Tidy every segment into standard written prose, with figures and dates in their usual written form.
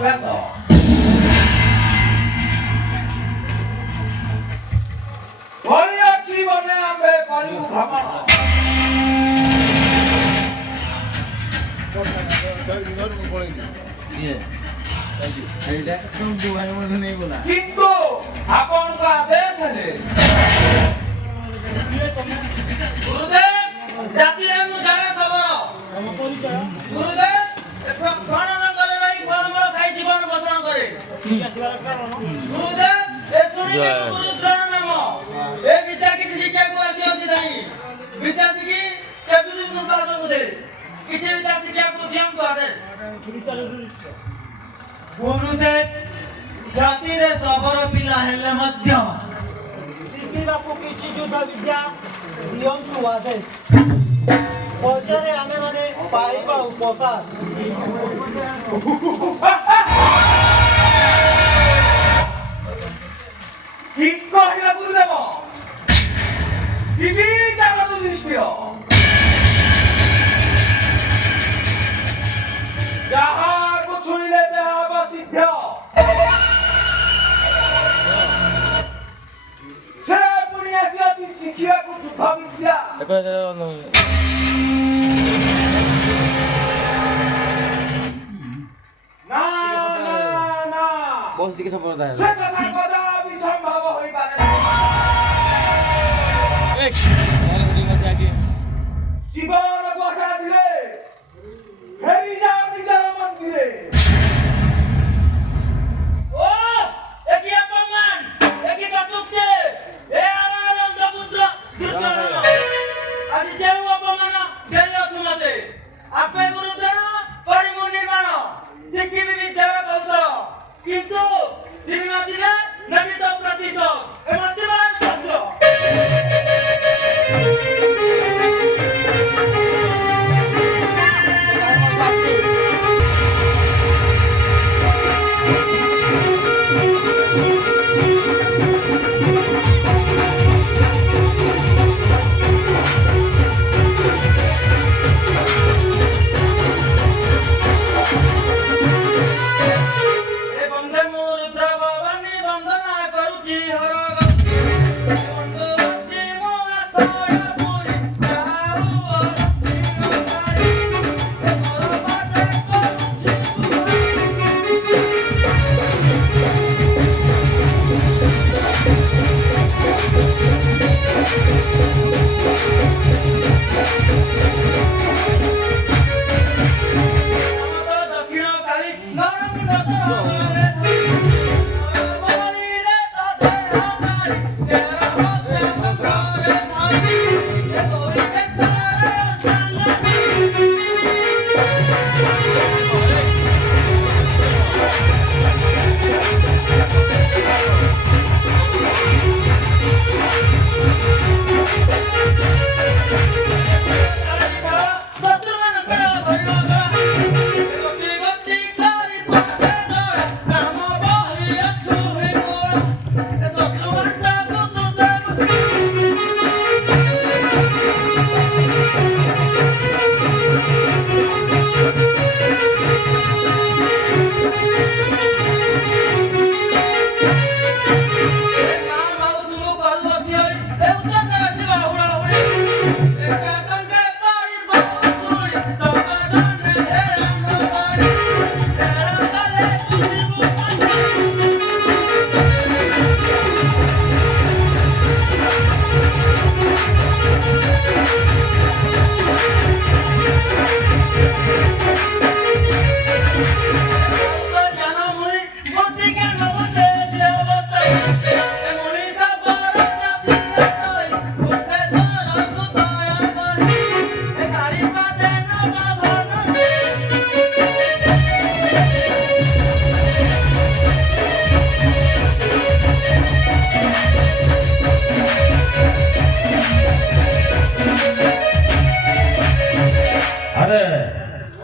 ଅଭ୍ୟାସ। ଭଳି ଅଛି ବନେ ଆମ୍ଭେ କରିବୁ ଭ୍ରମଣ। କିନ୍ତୁ ଆପଣଙ୍କ ଆଦେଶ ହେଲେ ଗୁରୁଦେବ ଜାତିରେ ମୁଁ ଜାଣେ ଖବର। ଗୁରୁଦେବ ଫଳ ଜଙ୍ଗଲରେ ରହି ଫଳମୂଳ ଖାଇ ଜୀବନ ପୋଷଣ କରେ। ଗୁରୁଦେବ ଏ ଶୁଣିଲେ ଗୁରୁଦ୍ରୋଣ ନାମ ଏ ବିଦ୍ୟା କିଛି ଶିକ୍ଷାକୁ ଆସିଅଛି ନାହିଁ। ବିଦ୍ୟା ଶିଖି କେବେ ପାଦକୁ ଦେ କିଛି ବିଦ୍ୟା ଶିକ୍ଷାକୁ ଦିଅନ୍ତୁ ଆଦେଶ। ଗୁରୁଦେବ ଜାତିରେ ଶବର ପିଲା ହେଲେ ମଧ୍ୟ ଶିଖିବାକୁ କିଛି ଯୁଦ୍ଧ ବିଦ୍ୟା ଦିଅନ୍ତୁ ଆଦେଶ। ପଛରେ ଆମେମାନେ ପାଇବା ଉପକାର। ଠିକ୍ କହିଲା ଗୁରୁଦେବ। ବିଚାର ଯୁଧିଷ୍ଠିର ଯାହାକୁ ଛୁଇଁଲେ ଦେହ ହବ ସିଦ୍ଧ। ସେ ପୁଣି ଆସିଅଛି ଶିଖିବାକୁ ଯୁଦ୍ଧ ବିଦ୍ୟା। ନା ନା ନା ସେ କଥା କଦାପି ସମ୍ଭବ ହୋଇପାରେ ନାହିଁ। ଜୀବନକୁ ଆଶା ଥିଲେ ଫେରିଯାଅ ନିଜର ମନ୍ଦିରେ। ଓ ଏକି ଅପମାନ ଏକି କଟୁକ୍ତି ଏ ଆନନ୍ଦ ପୁତ୍ର ଦୁର୍ଦ୍ଦଳନ ଆଜି ଯେଉଁ ଅପମାନ ଦେଇଅଛୁ ମତେ ଆପେ ଗୁରୁଦ୍ରୋଣ କରିମୁ ନିର୍ମାଣ ଶିଖିବି ବିଦ୍ୟାର କୌଶଳ କିନ୍ତୁ ଦିନ ନା ଦିନେ ନେବି ତ ପ୍ରତିଶୋଧ ଏ ମତିମାନ ସତ୍ୟ।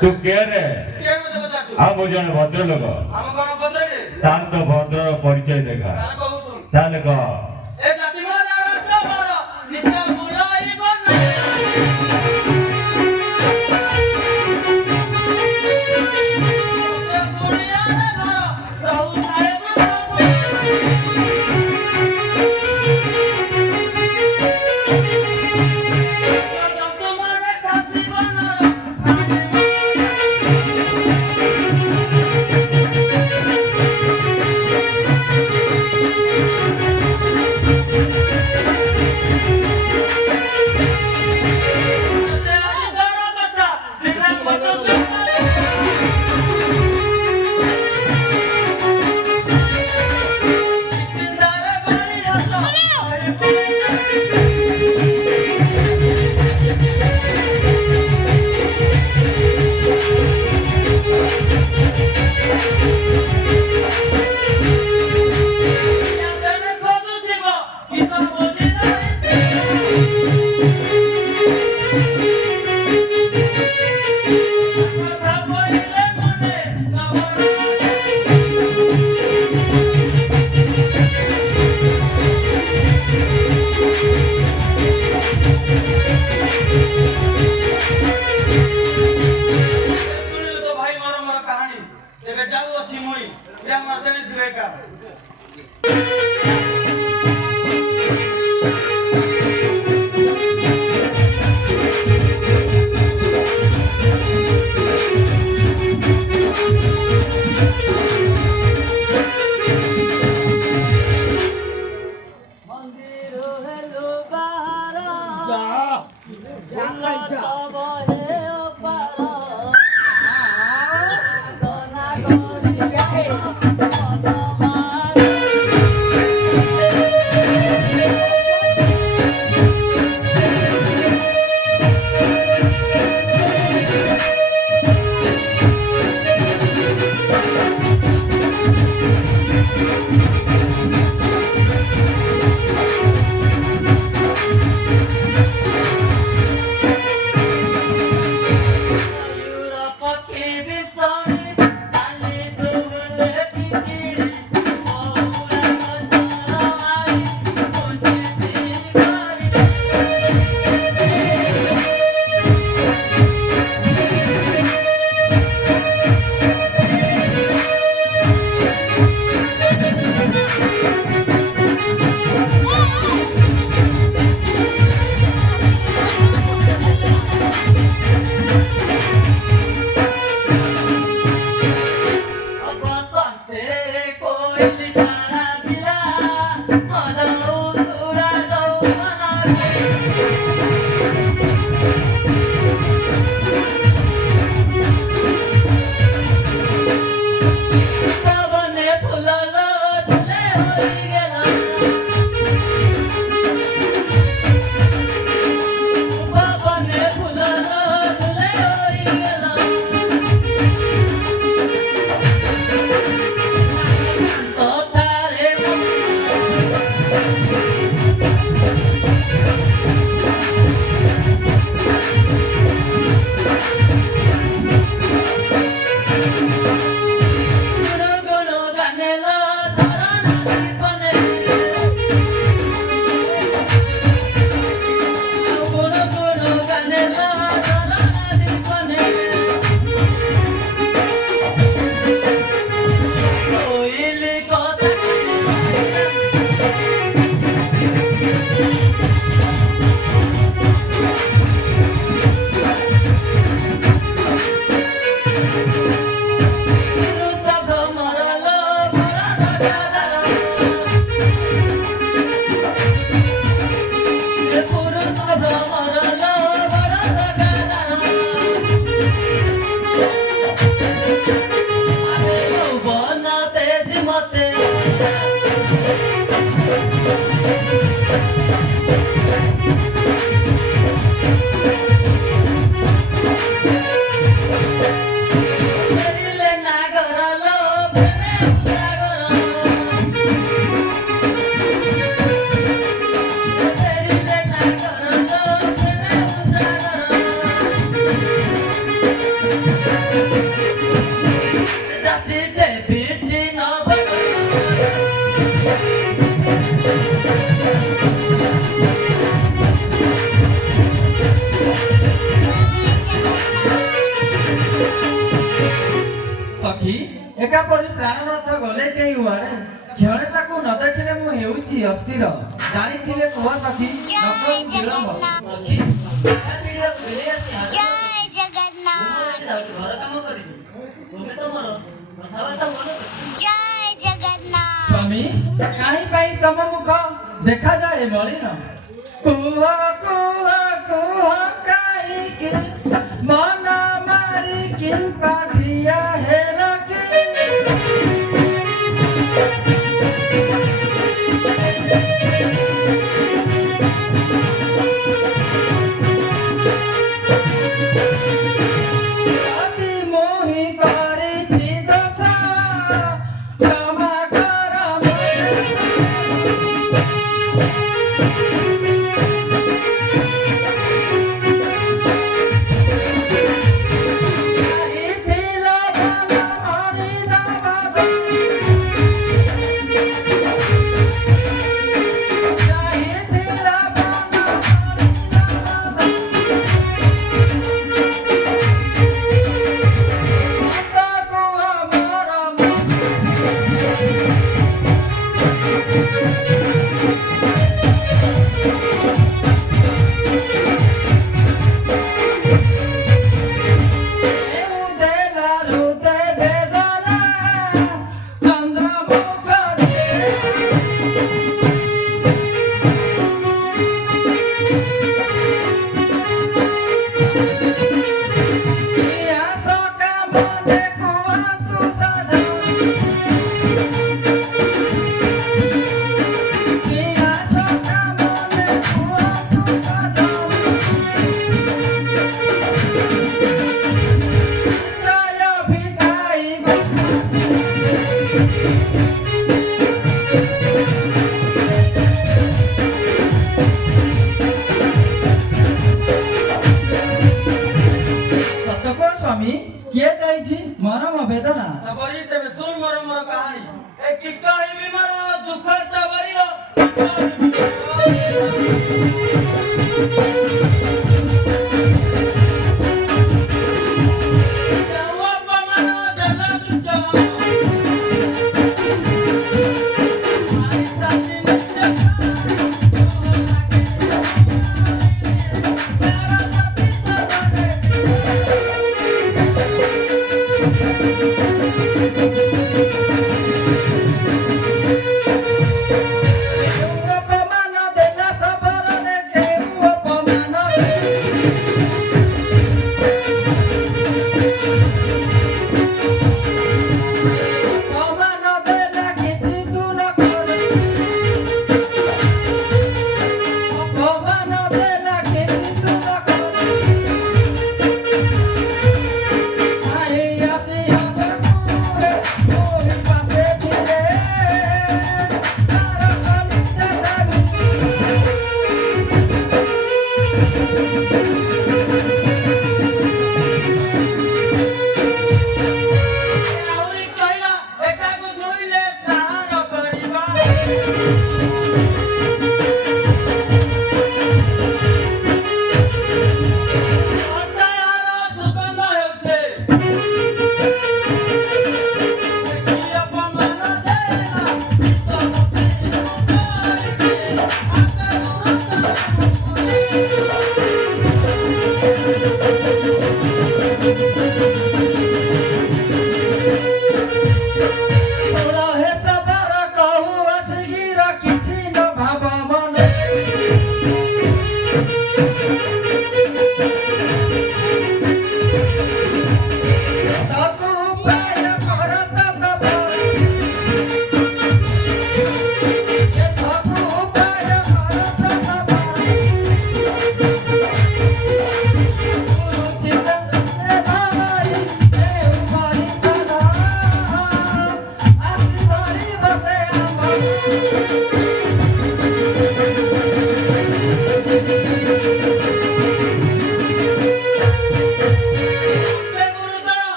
तू के रे हम जन भद्र लोक तार तो भद्र परिचय देखा ताले कह ए जाति मां जानो मारो नित्य बुलाई बन गुड़िया रे जाऊ अछि मुई या माते ने दिवे का मंदिर हेलो बारा जा तब हे पारा दोना गोरी एका परि प्राणनाथ गले केही हुआरे क्षणे ताकू न देखिले मु हेउची अस्थिर जानिथिले कुह सखी जय विलंब जगन्नाथ जय जगन्नाथ जय जगन्नाथ स्वामी काहे पाई तम मुख देखा जाए मलिन कुह कुह कुह काहे के मन मारी कि पाठिया हेला के अति मोहि करिछि दशा क्षमा कर मोहि କିଛି ମରମ ବେଦନା। सबरी तेरे सुन मरो मरो कहानी ए किक्का ही भी मरो दुख सबरियो किक्का ही भी जावा पमानो जला दुजा मारी साथी नच्चा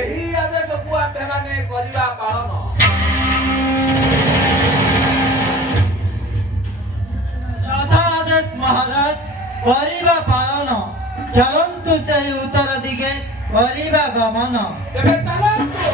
ଏହି ଆଦେଶକୁ ଆମ୍ଭେମାନେ କରିବା ପାଳନ। ଯଥାଦେଶ ମହାରାଜ, କରିବା ପାଳନ। ଚାଲନ୍ତୁ ସେହି ଉତ୍ତର ଦିଗେ କରିବା ଗମନ। ତେବେ ଚାଲନ୍ତୁ।